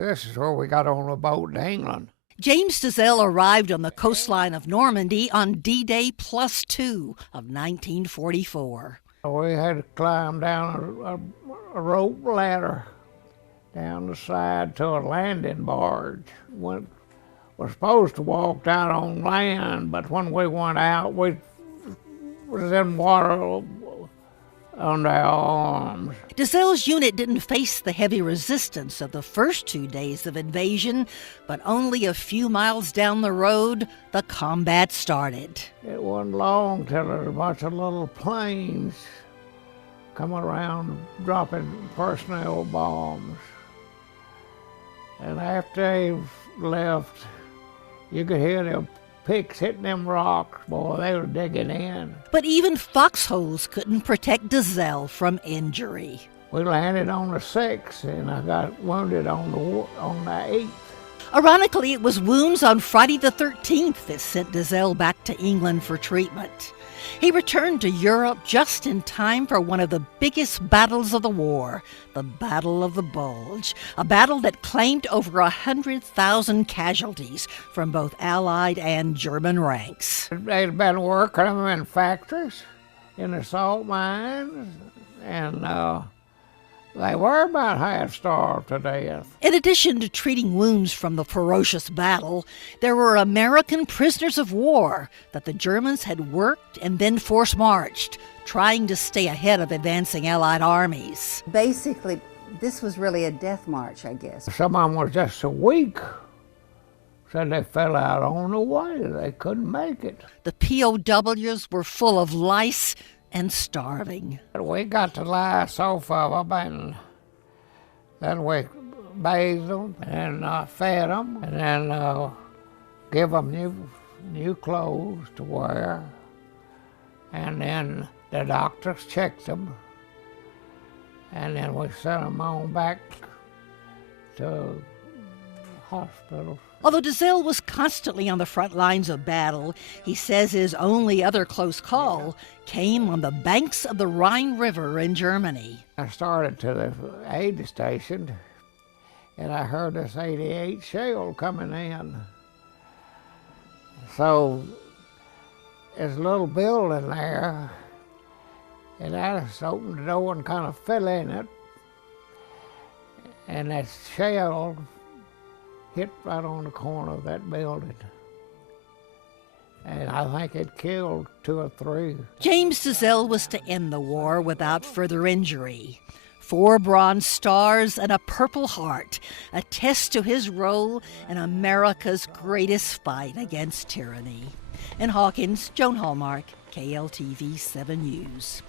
This is where we got on a boat to England. James Dizelle arrived on the coastline of Normandy on D-Day +2 of 1944. We had to climb down a rope ladder down the side to a landing barge. We were supposed to walk down on land, but when we went out, we was in water under our arms. Dizelle's unit didn't face the heavy resistance of the first 2 days of invasion, but only a few miles down the road, the combat started. It wasn't long till there was a bunch of little planes come around dropping personnel bombs. And after they left, you could hear them picks hitting them rocks. Boy, they were digging in. But even foxholes couldn't protect Dizelle from injury. We landed on the 6th, and I got wounded on the 8th. Ironically, it was wounds on Friday the 13th that sent Dizelle back to England for treatment. He returned to Europe just in time for one of the biggest battles of the war, the Battle of the Bulge, a battle that claimed over 100,000 casualties from both Allied and German ranks. They'd been working them in factories, in the salt mines, and they were about half starved to death. In addition to treating wounds from the ferocious battle, there were American prisoners of war that the Germans had worked and then force-marched, trying to stay ahead of advancing Allied armies. Basically, this was really a death march, I guess. Some of them were just so weak, said they fell out on the way. They couldn't make it. The POWs were full of lice and starving. We got the lice off of them, and then we bathed them and fed them, and then give them new clothes to wear. And then the doctors checked them, and then we sent them on back to hospitals. Although Dizelle was constantly on the front lines of battle, he says his only other close call came on the banks of the Rhine River in Germany. I started to the aid station, and I heard this 88 shell coming in. So there's a little building there, and I just opened the door and kind of fell in it, and that shell hit right on the corner of that building. And I think it killed 2 or 3. James Dizelle was to end the war without further injury. 4 Bronze Stars and a Purple Heart, attest to his role in America's greatest fight against tyranny. In Hawkins, Joan Hallmark, KLTV 7 News.